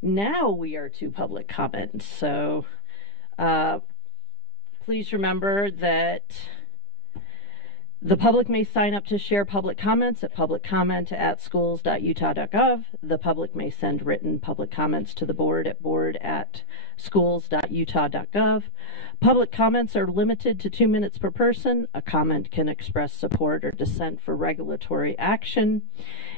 Now we are to public comment. So please remember that the public may sign up to share public comments at publiccomment@schools.utah.gov. The public may send written public comments to the board at board@schools.utah.gov. Public comments are limited to 2 minutes per person. A comment can express support or dissent for regulatory action.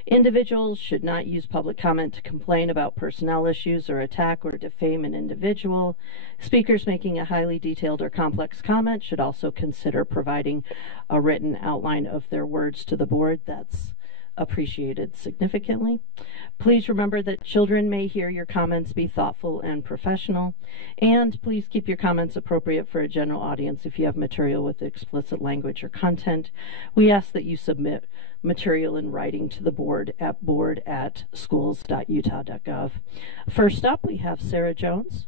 Individuals should not use public comment to complain about personnel issues or attack or defame an individual. Speakers making a highly detailed or complex comment should also consider providing a written outline of their words to the board. That's appreciated significantly. Please remember that children may hear your comments. Be thoughtful and professional. And please keep your comments appropriate for a general audience. If you have material with explicit language or content, we ask that you submit material in writing to the board at board@schools.utah.gov. First up, we have Sarah Jones.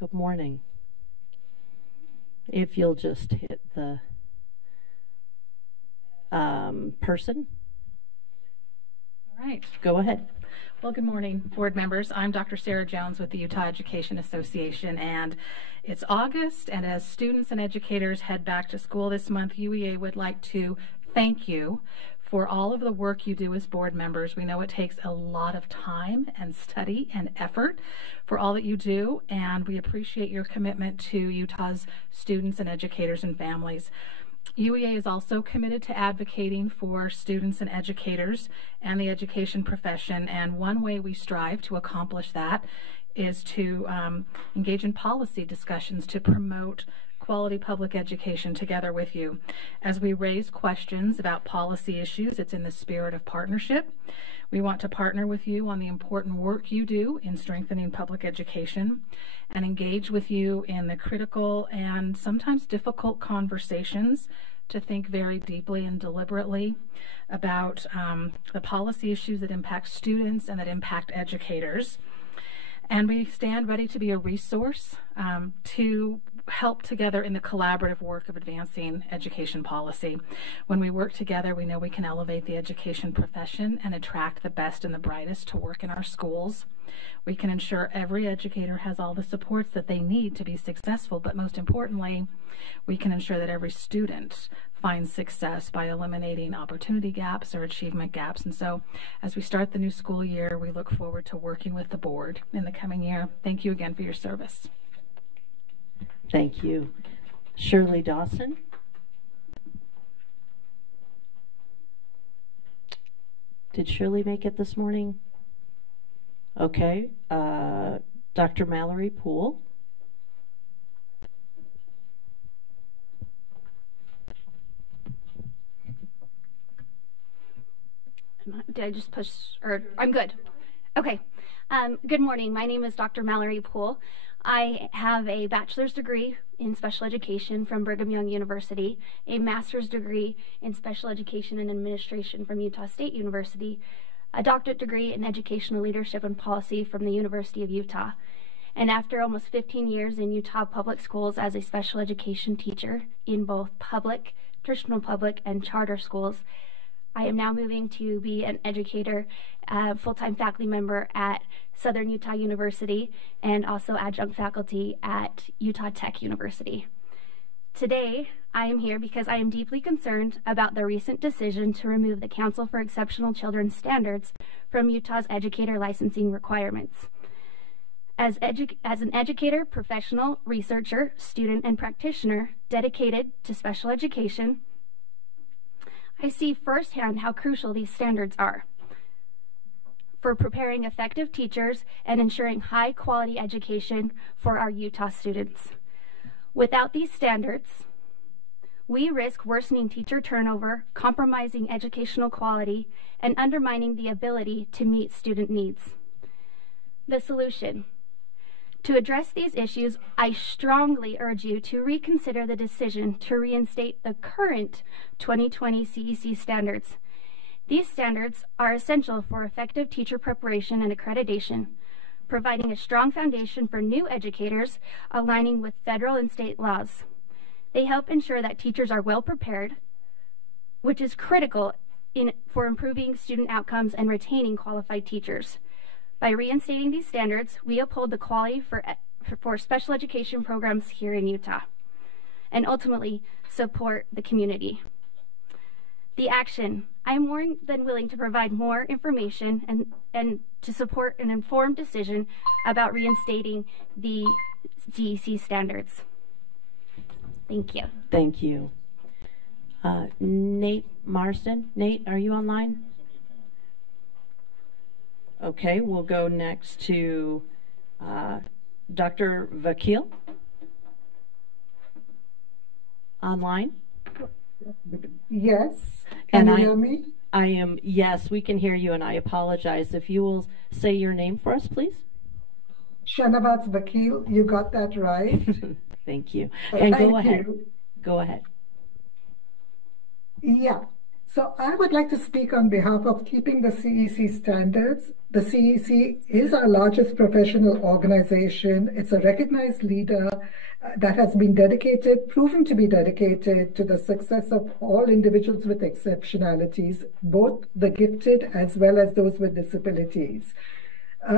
Good morning. If you'll just hit the person. All right. Go ahead. Well, good morning, board members. I'm Dr. Sarah Jones with the Utah Education Association, and it's August, and as students and educators head back to school this month, UEA would like to thank you for all of the work you do as board members. We know it takes a lot of time and study and effort for all that you do, and we appreciate your commitment to Utah's students and educators and families. UEA is also committed to advocating for students and educators and the education profession, and one way we strive to accomplish that is to engage in policy discussions to promote quality public education together with you. As we raise questions about policy issues, it's in the spirit of partnership. We want to partner with you on the important work you do in strengthening public education and engage with you in the critical and sometimes difficult conversations to think very deeply and deliberately about the policy issues that impact students and that impact educators. And we stand ready to be a resource to help together in the collaborative work of advancing education policy. When we work together, we know we can elevate the education profession and attract the best and the brightest to work in our schools. We can ensure every educator has all the supports that they need to be successful, but most importantly, we can ensure that every student finds success by eliminating opportunity gaps or achievement gaps. And so as we start the new school year, we look forward to working with the board in the coming year. Thank you again for your service. Thank you. Shirley Dawson. Did Shirley make it this morning? Okay. Dr. Mallory Poole. Did I just push, or I'm good. Okay. Good morning. My name is Dr. Mallory Poole. I have a bachelor's degree in special education from Brigham Young University, a master's degree in special education and administration from Utah State University, a doctorate degree in educational leadership and policy from the University of Utah. And after almost 15 years in Utah public schools as a special education teacher in both public, traditional public, and charter schools, I am now moving to be an educator, full-time faculty member at Southern Utah University and also adjunct faculty at Utah Tech University. Today, I am here because I am deeply concerned about the recent decision to remove the Council for Exceptional Children standards from Utah's educator licensing requirements. As an educator, professional, researcher, student, and practitioner dedicated to special education, I see firsthand how crucial these standards are for preparing effective teachers and ensuring high-quality education for our Utah students. Without these standards, we risk worsening teacher turnover, compromising educational quality, and undermining the ability to meet student needs. The solution: to address these issues, I strongly urge you to reconsider the decision to reinstate the current 2020 CEC standards. These standards are essential for effective teacher preparation and accreditation, providing a strong foundation for new educators aligning with federal and state laws. They help ensure that teachers are well prepared, which is critical for improving student outcomes and retaining qualified teachers. By reinstating these standards, we uphold the quality for special education programs here in Utah and ultimately support the community. The action. I am more than willing to provide more information and to support an informed decision about reinstating the CEC standards. Thank you. Thank you. Nate Marsden. Nate, are you online? Okay, we'll go next to Dr. Vakil. Online? Yes. Can you hear me? I am, yes, we can hear you, and I apologize. If you will say your name for us, please. Shanabaz Vakil, you got that right. Thank you. And Thank go ahead. you. Go ahead. Yeah. So I would like to speak on behalf of Keeping the CEC Standards. The CEC is our largest professional organization. It's a recognized leader that has been proven to be dedicated to the success of all individuals with exceptionalities, both the gifted as well as those with disabilities.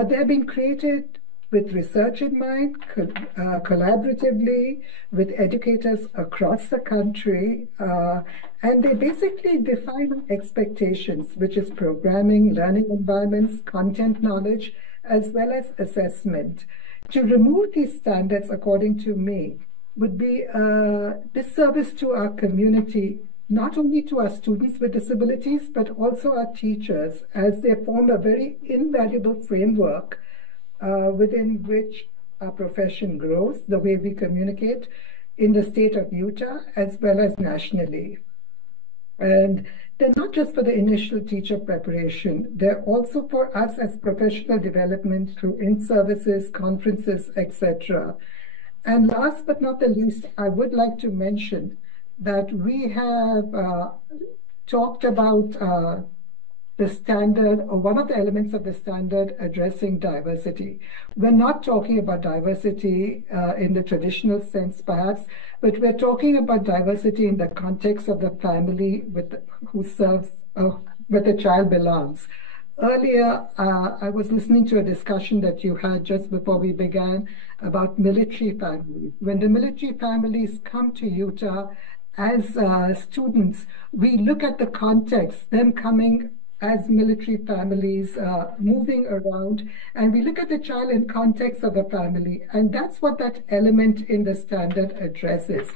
They have been created with research in mind, collaboratively with educators across the country, and they basically define expectations, which is programming, learning environments, content knowledge, as well as assessment. To remove these standards, according to me, would be a disservice to our community, not only to our students with disabilities, but also our teachers, as they form a very invaluable framework within which our profession grows, the way we communicate in the state of Utah, as well as nationally. And they're not just for the initial teacher preparation, they're also for us as professional development through in-services, conferences, etc. And last but not the least, I would like to mention that we have talked about the standard, or one of the elements of the standard, addressing diversity. We're not talking about diversity in the traditional sense, perhaps, but we're talking about diversity in the context of the family who serves, where the child belongs. Earlier, I was listening to a discussion that you had just before we began about military families. When the military families come to Utah as students, we look at the context, them coming as military families, moving around, and we look at the child in context of the family, and that's what that element in the standard addresses.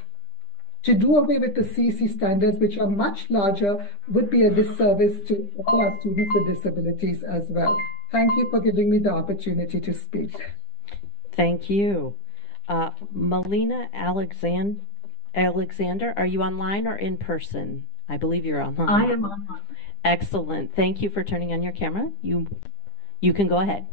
To do away with the CEC standards, which are much larger, would be a disservice to all our students with disabilities as well. Thank you for giving me the opportunity to speak. Thank you. Melina Alexander, are you online or in person? I believe you're online. I am online. Excellent. Thank you for turning on your camera. You can go ahead.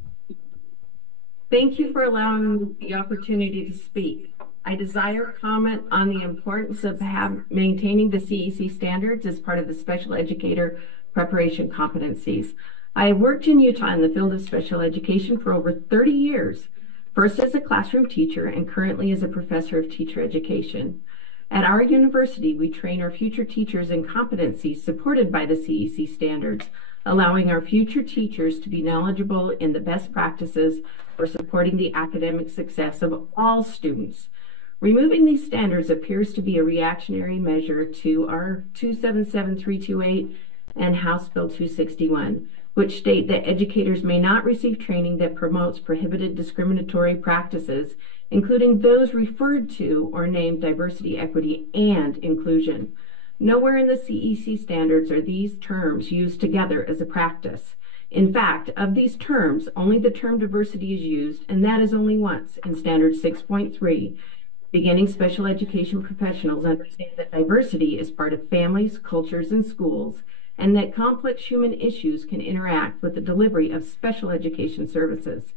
Thank you for allowing me the opportunity to speak. I desire comment on the importance of maintaining the CEC standards as part of the special educator preparation competencies. I have worked in Utah in the field of special education for over 30 years, first as a classroom teacher and currently as a professor of teacher education. At our university, we train our future teachers in competencies supported by the CEC standards, allowing our future teachers to be knowledgeable in the best practices for supporting the academic success of all students. Removing these standards appears to be a reactionary measure to our 277328 and House Bill 261, which state that educators may not receive training that promotes prohibited discriminatory practices, including those referred to or named diversity, equity, and inclusion. Nowhere in the CEC standards are these terms used together as a practice. In fact, of these terms, only the term diversity is used, and that is only once in Standard 6.3. Beginning special education professionals understand that diversity is part of families, cultures, and schools, and that complex human issues can interact with the delivery of special education services.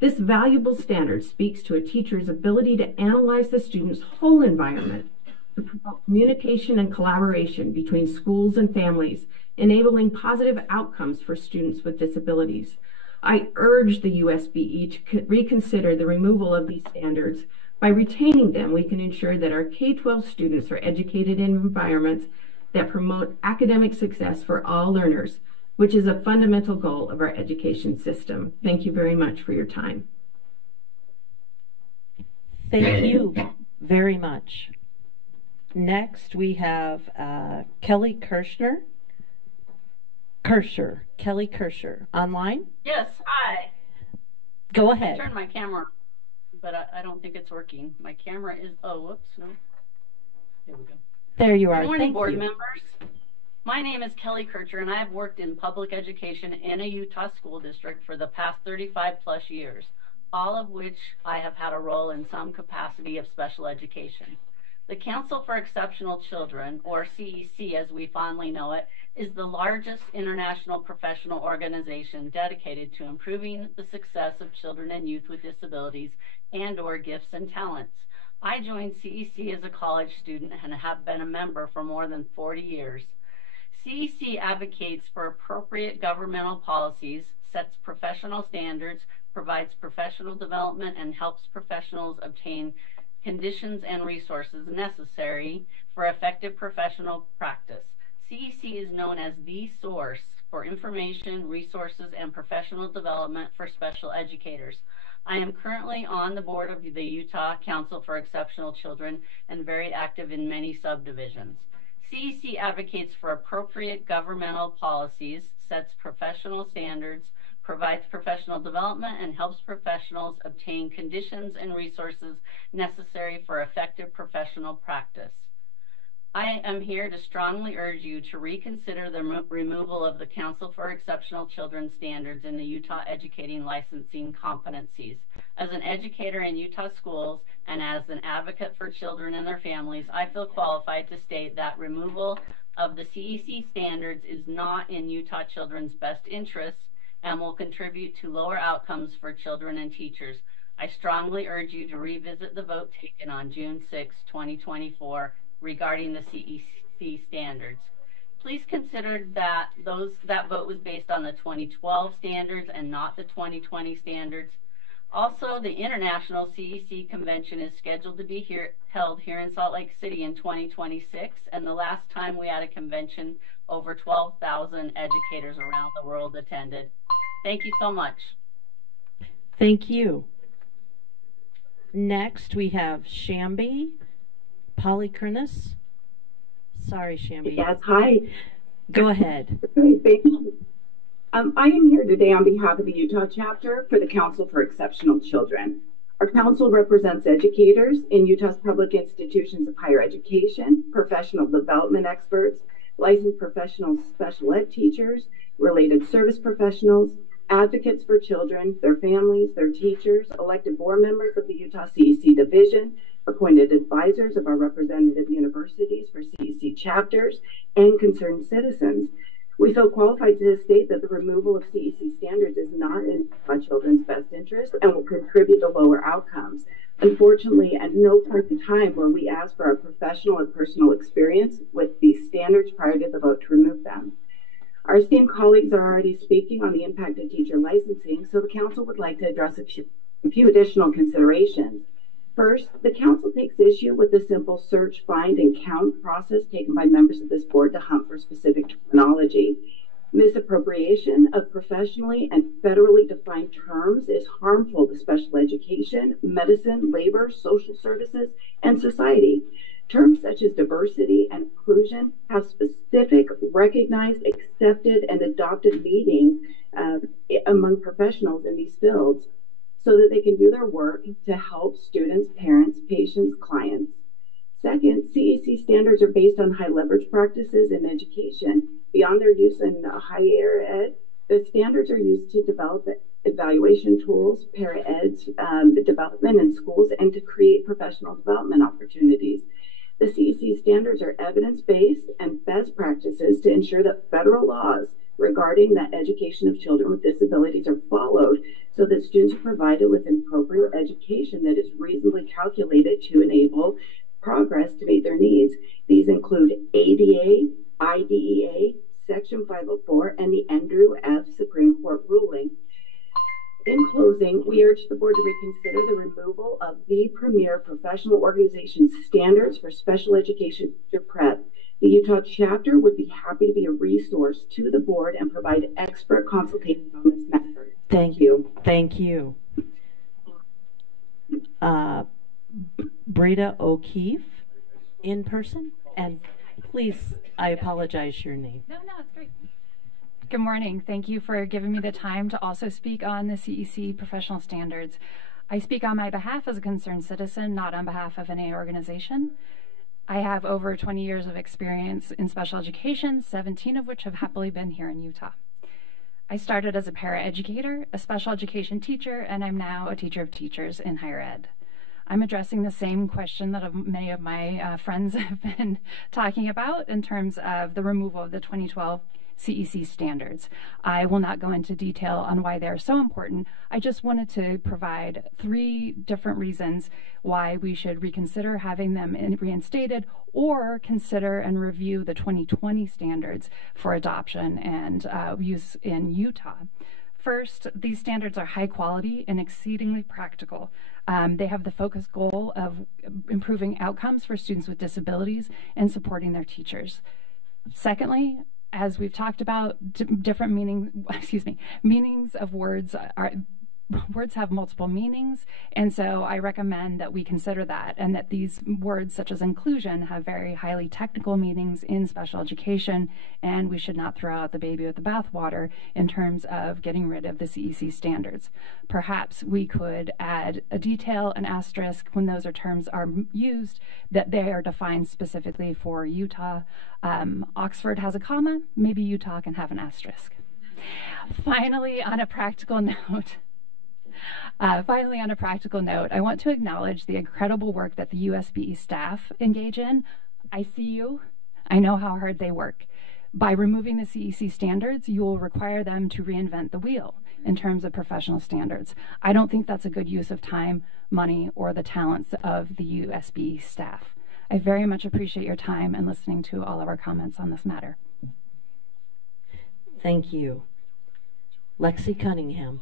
This valuable standard speaks to a teacher's ability to analyze the student's whole environment, to promote communication and collaboration between schools and families, enabling positive outcomes for students with disabilities. I urge the USBE to reconsider the removal of these standards, By retaining them, we can ensure that our K-12 students are educated in environments that promote academic success for all learners, which is a fundamental goal of our education system. Thank you very much for your time. Thank you very much. Next, we have Kelly Kirschner. Kelly Kirscher. Online? Yes, hi. Go ahead. I turned my camera, but I don't think it's working. My camera is, oh, whoops, no. There we go. There you are. Good morning, Thank board you. members. My name is Kelly Kircher, and I have worked in public education in a Utah school district for the past 35 plus years, all of which I have had a role in some capacity of special education. The Council for Exceptional Children, or CEC as we fondly know it, is the largest international professional organization dedicated to improving the success of children and youth with disabilities and/or gifts and talents. I joined CEC as a college student and have been a member for more than 40 years. CEC advocates for appropriate governmental policies, sets professional standards, provides professional development, and helps professionals obtain conditions and resources necessary for effective professional practice. CEC is known as the source for information, resources, and professional development for special educators. I am currently on the board of the Utah Council for Exceptional Children and very active in many subdivisions. CEC advocates for appropriate governmental policies, sets professional standards, provides professional development, and helps professionals obtain conditions and resources necessary for effective professional practice. I am here to strongly urge you to reconsider the removal of the Council for Exceptional Children standards in the Utah Educating Licensing Competencies. As an educator in Utah schools and as an advocate for children and their families, I feel qualified to state that removal of the CEC standards is not in Utah children's best interests and will contribute to lower outcomes for children and teachers. I strongly urge you to revisit the vote taken on June 6, 2024 regarding the CEC standards. Please consider that that vote was based on the 2012 standards and not the 2020 standards. Also, the International CEC Convention is scheduled to be held here in Salt Lake City in 2026, and the last time we had a convention, over 12,000 educators around the world attended. Thank you so much. Thank you. Next, we have Shambi Polychronis. Sorry, Shambi. Yes, hi. Go ahead. Thank you. I am here today on behalf of the Utah chapter for the Council for Exceptional Children. Our council represents educators in Utah's public institutions of higher education, professional development experts, licensed professional special ed teachers, related service professionals, advocates for children, their families, their teachers, elected board members of the Utah CEC division, appointed advisors of our representative universities for CEC chapters, and concerned citizens. We feel qualified to state that the removal of CEC standards is not in my children's best interest and will contribute to lower outcomes. Unfortunately, at no point in time were we asked for our professional and personal experience with these standards prior to the vote to remove them. Our esteemed colleagues are already speaking on the impact of teacher licensing, so the council would like to address a few additional considerations. First, the council takes issue with the simple search, find, and count process taken by members of this board to hunt for specific terminology. Misappropriation of professionally and federally defined terms is harmful to special education, medicine, labor, social services, and society. Terms such as diversity and inclusion have specific, recognized, accepted, and adopted meanings among professionals in these fields, so that they can do their work to help students, parents, patients, clients. Second, CEC standards are based on high leverage practices in education. Beyond their use in higher ed, the standards are used to develop evaluation tools, para-ed's development in schools, and to create professional development opportunities. The CEC standards are evidence-based and best practices to ensure that federal laws regarding the education of children with disabilities are followed so that students are provided with an appropriate education that is reasonably calculated to enable progress to meet their needs. These include ADA, IDEA, Section 504, and the Andrew F. Supreme Court ruling. In closing, we we urge the board to reconsider the removal of the premier professional organization standards for special education teacher prep. The Utah chapter would be happy to be a resource to the board and provide expert consultations on this matter. Thank you. Thank you. Breda O'Keefe, in person, and please, I apologize, your name. No, it's great. Good morning. Thank you for giving me the time to also speak on the CEC professional standards. I speak on my behalf as a concerned citizen, not on behalf of any organization. I have over 20 years of experience in special education, 17 of which have happily been here in Utah. I started as a paraeducator, a special education teacher, and I'm now a teacher of teachers in higher ed. I'm addressing the same question that many of my friends have been talking about in terms of the removal of the 2012 CEC standards. I will not go into detail on why they're so important. I just wanted to provide 3 different reasons why we should reconsider having them reinstated or consider and review the 2020 standards for adoption and use in Utah. First, these standards are high quality and exceedingly practical. They have the focused goal of improving outcomes for students with disabilities and supporting their teachers. Secondly, as we've talked about, different meanings of words words have multiple meanings, and so I recommend that we consider that, and that these words such as inclusion have very highly technical meanings in special education, and we should not throw out the baby with the bathwater in terms of getting rid of the CEC standards. Perhaps we could add a detail, an asterisk, when those terms are used, that they are defined specifically for Utah. Oxford has a comma, maybe Utah can have an asterisk. Finally, on a practical note, I want to acknowledge the incredible work that the USBE staff engage in. I see you. I know how hard they work. By removing the CEC standards, you will require them to reinvent the wheel in terms of professional standards. I don't think that's a good use of time, money, or the talents of the USBE staff. I very much appreciate your time and listening to all of our comments on this matter. Thank you. Lexi Cunningham.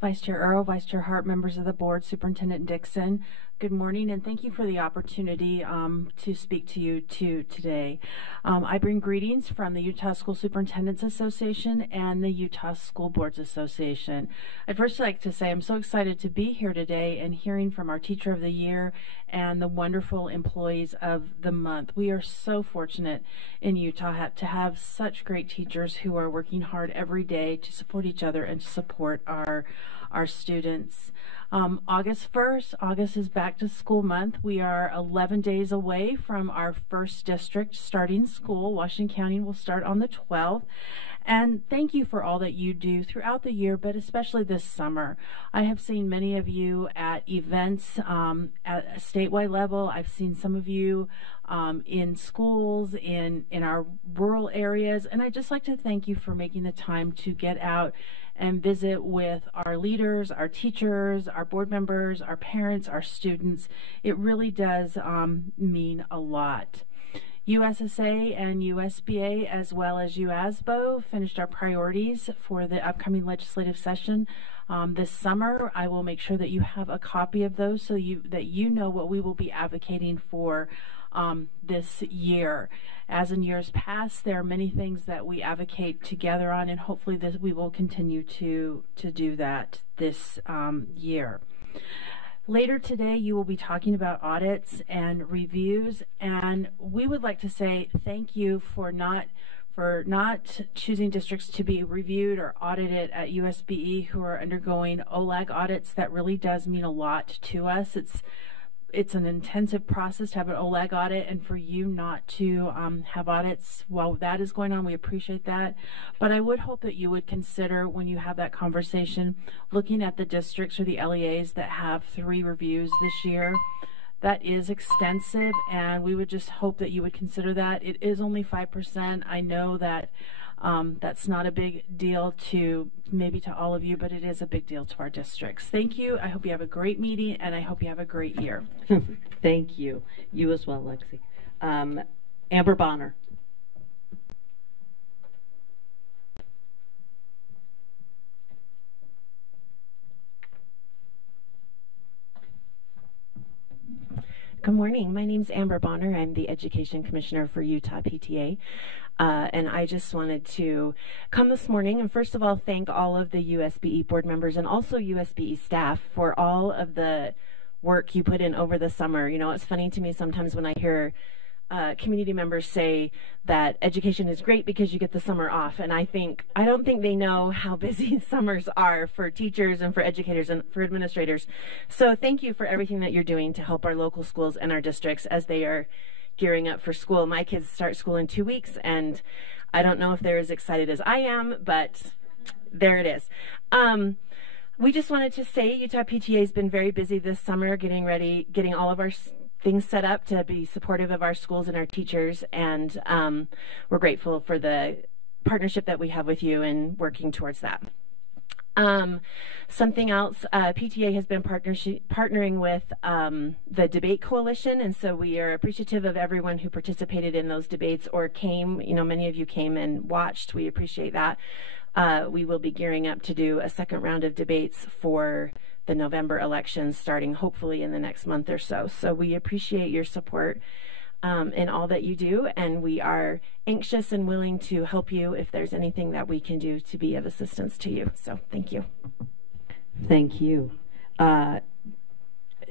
Vice Chair Earl, Vice Chair Hart, members of the board, Superintendent Dixon, good morning, and thank you for the opportunity to speak to you today. I bring greetings from the Utah School Superintendents Association and the Utah School Boards Association. I'd first like to say I'm so excited to be here today and hearing from our Teacher of the Year and the wonderful employees of the month. We are so fortunate in Utah to have such great teachers who are working hard every day to support each other and to support our students. August 1st, August is back to school month. We are 11 days away from our first district starting school. Washington County will start on the 12th. And thank you for all that you do throughout the year, but especially this summer. I have seen many of you at events at a statewide level. I've seen some of you in schools, in our rural areas, and I'd just like to thank you for making the time to get out and visit with our leaders, our teachers, our board members, our parents, our students. It really does mean a lot. USSA and USBA, as well as UASBO, finished our priorities for the upcoming legislative session this summer. I will make sure that you have a copy of those so that you know what we will be advocating for this year. As in years past, there are many things that we advocate together on, and hopefully we will continue to do that this year. Later today, you will be talking about audits and reviews, and we would like to say thank you for not choosing districts to be reviewed or audited at USBE who are undergoing OLAG audits. That really does mean a lot to us. It's an intensive process to have an OLAG audit, and for you not to have audits while that is going on, we appreciate that. But I would hope that you would consider, when you have that conversation, looking at the districts or the LEAs that have 3 reviews this year. That is extensive, and we would just hope that you would consider that. It is only 5%. I know that that's not a big deal to all of you, but it is a big deal to our districts. Thank you. I hope you have a great meeting, and I hope you have a great year. Thank you. You as well, Lexi. Amber Bonner. Good morning. My name's Amber Bonner. I'm the Education Commissioner for Utah PTA. And I just wanted to come this morning and first of all thank all of the USBE board members and also USBE staff for all of the work you put in over the summer. You know, it's funny to me sometimes when I hear community members say that education is great because you get the summer off, and I don't think they know how busy summers are for teachers and for educators and for administrators. So thank you for everything that you're doing to help our local schools and our districts as they are gearing up for school. My kids start school in 2 weeks, and I don't know if they're as excited as I am, but there it is. We just wanted to say Utah PTA has been very busy this summer getting ready, getting all of our things set up to be supportive of our schools and our teachers, and we're grateful for the partnership that we have with you and working towards that. Something else, PTA has been partnering with the Debate Coalition, and so we are appreciative of everyone who participated in those debates or came. You know, many of you came and watched. We appreciate that. We will be gearing up to do a second round of debates for the November elections starting hopefully in the next month or so. So we appreciate your support in all that you do, and we are anxious and willing to help you if there's anything that we can do to be of assistance to you. So thank you. Thank you.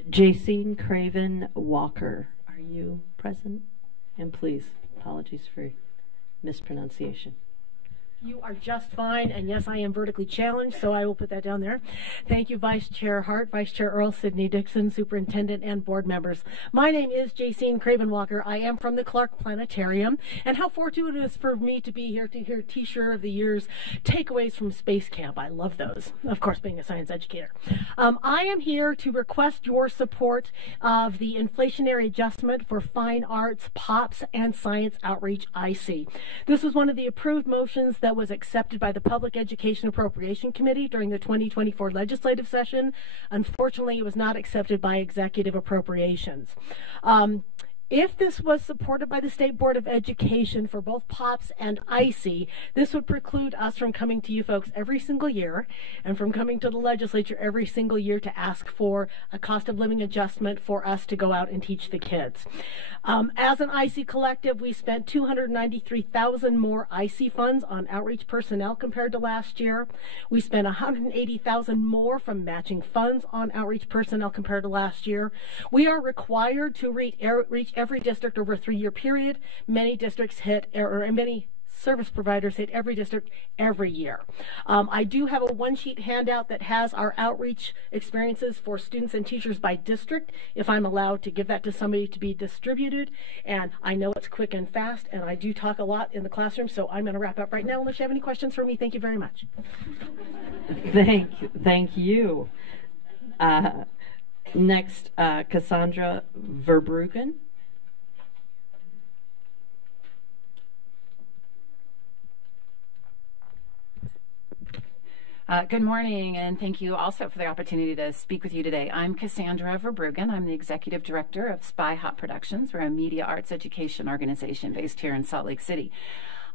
Jacine Craven Walker, are you present? And please, apologies for mispronunciation. You are just fine, and yes, I am vertically challenged, so I will put that down there. Thank you, Vice Chair Hart, Vice Chair Earl, Sidney Dixon, Superintendent, and board members. My name is Jacine Craven Walker. I am from the Clark Planetarium, and how fortuitous for me to be here to hear Teacher of the Year's takeaways from Space Camp. I love those, of course, being a science educator. I am here to request your support of the inflationary adjustment for fine arts, POPs, and science outreach IC. This was one of the approved motions that was accepted by the Public Education Appropriation Committee during the 2024 legislative session. Unfortunately, it was not accepted by Executive Appropriations. If this was supported by the State Board of Education for both POPs and IC, this would preclude us from coming to you folks every single year and from coming to the legislature every single year to ask for a cost of living adjustment for us to go out and teach the kids. As an IC collective, we spent $293,000 more IC funds on outreach personnel compared to last year. We spent $180,000 more from matching funds on outreach personnel compared to last year. We are required to reach every district over a 3-year period. Many districts hit, or many service providers hit every district every year. I do have a one-sheet handout that has our outreach experiences for students and teachers by district, if I'm allowed to give that to somebody to be distributed. And I know it's quick and fast, and I do talk a lot in the classroom, so I'm going to wrap up right now unless you have any questions for me. Thank you very much. Thank you. Next, Cassandra Verbruggen. Good morning, and thank you also for the opportunity to speak with you today. I'm Cassandra Verbruggen. I'm the Executive Director of Spy Hop Productions. We're a media arts education organization based here in Salt Lake City.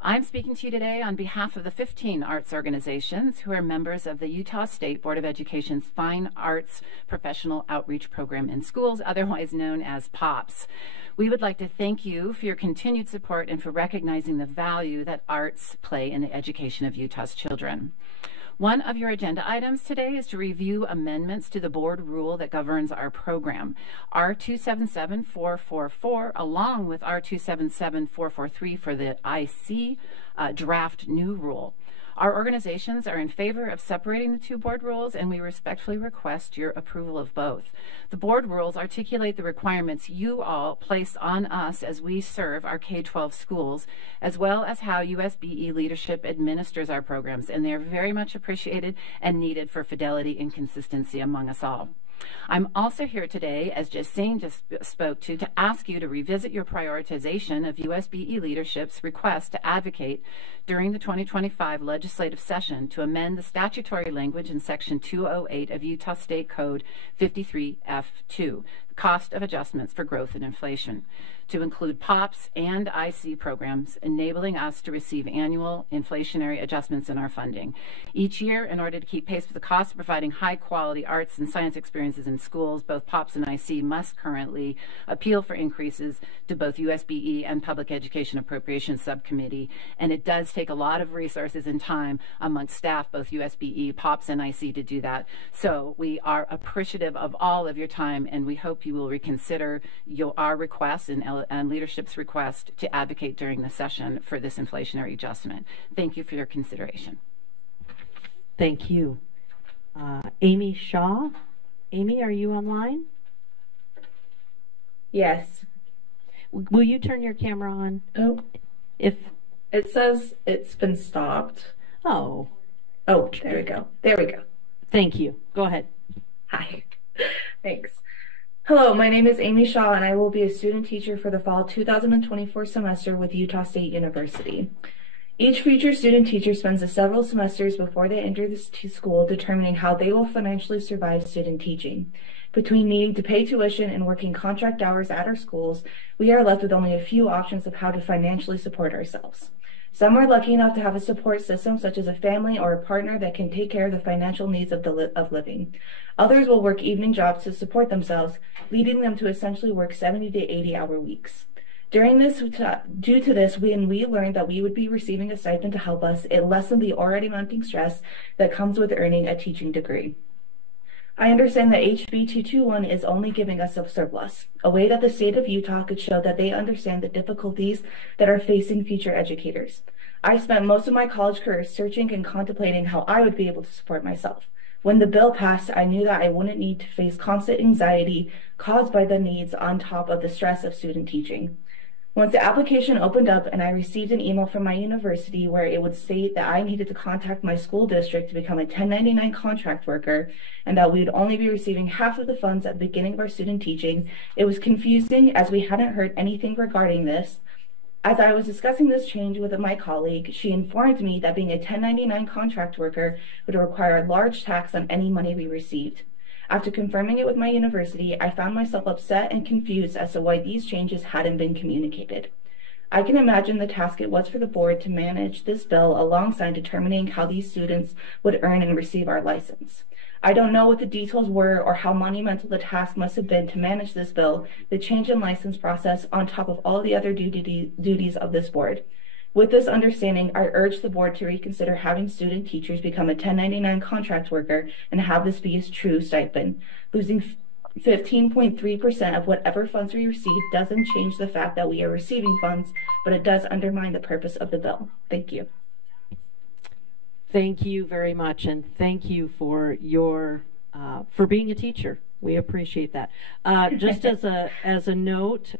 I'm speaking to you today on behalf of the 15 arts organizations who are members of the Utah State Board of Education's Fine Arts Professional Outreach Program in Schools, otherwise known as POPs. We would like to thank you for your continued support and for recognizing the value that arts play in the education of Utah's children. One of your agenda items today is to review amendments to the board rule that governs our program, R277444, along with R277443 for the IC draft new rule. Our organizations are in favor of separating the two board rules, and we respectfully request your approval of both. The board rules articulate the requirements you all place on us as we serve our K-12 schools, as well as how USBE leadership administers our programs, and they are very much appreciated and needed for fidelity and consistency among us all. I'm also here today, as Jacine just spoke to ask you to revisit your prioritization of USBE leadership's request to advocate during the 2025 legislative session to amend the statutory language in Section 208 of Utah State Code 53F2. The cost of adjustments for growth and inflation, to include POPs and IC programs, enabling us to receive annual inflationary adjustments in our funding. Each year, in order to keep pace with the cost of providing high-quality arts and science experiences in schools, both POPs and IC must currently appeal for increases to both USBE and Public Education Appropriations Subcommittee, and it does take a lot of resources and time amongst staff, both USBE, POPs, and IC to do that. So we are appreciative of all of your time, and we hope you will reconsider our request and leadership's request to advocate during the session for this inflationary adjustment. Thank you for your consideration. Thank you. Amy Shaw. Amy, are you online? Yes. Will you turn your camera on? Oh. If it says it's been stopped. Oh. Oh, there we go. There we go. Thank you. Go ahead. Hi. Thanks. Hello, my name is Amy Shaw, and I will be a student teacher for the fall 2024 semester with Utah State University. Each future student teacher spends several semesters before they enter this school determining how they will financially survive student teaching. Between needing to pay tuition and working contract hours at our schools, we are left with only a few options of how to financially support ourselves. Some are lucky enough to have a support system such as a family or a partner that can take care of the financial needs of living. Others will work evening jobs to support themselves, leading them to essentially work 70 to 80-hour weeks. Due to this, when we learned that we would be receiving a stipend to help us, it lessened the already mounting stress that comes with earning a teaching degree. I understand that HB 221 is only giving us a surplus, a way that the state of Utah could show that they understand the difficulties that are facing future educators. I spent most of my college career searching and contemplating how I would be able to support myself. When the bill passed, I knew that I wouldn't need to face constant anxiety caused by the needs on top of the stress of student teaching. Once the application opened up and I received an email from my university where it would state that I needed to contact my school district to become a 1099 contract worker and that we would only be receiving half of the funds at the beginning of our student teaching, it was confusing as we hadn't heard anything regarding this. As I was discussing this change with my colleague, she informed me that being a 1099 contract worker would require a large tax on any money we received. After confirming it with my university, I found myself upset and confused as to why these changes hadn't been communicated. I can imagine the task it was for the board to manage this bill alongside determining how these students would earn and receive our license. I don't know what the details were or how monumental the task must have been to manage this bill, the change in license process on top of all the other duties of this board. With this understanding, I urge the board to reconsider having student teachers become a 1099 contract worker and have this be a true stipend. Losing 15.3% of whatever funds we receive doesn't change the fact that we are receiving funds, but it does undermine the purpose of the bill. Thank you. Thank you very much, and thank you for your for being a teacher. We appreciate that. Just as a note,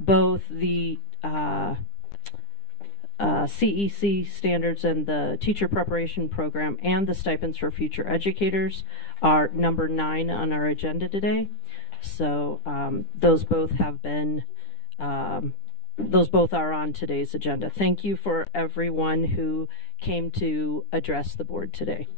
both the CEC standards and the teacher preparation program and the stipends for future educators are number 9 on our agenda today. So those both have been those both are on today's agenda. Thank you for everyone who came to address the board today.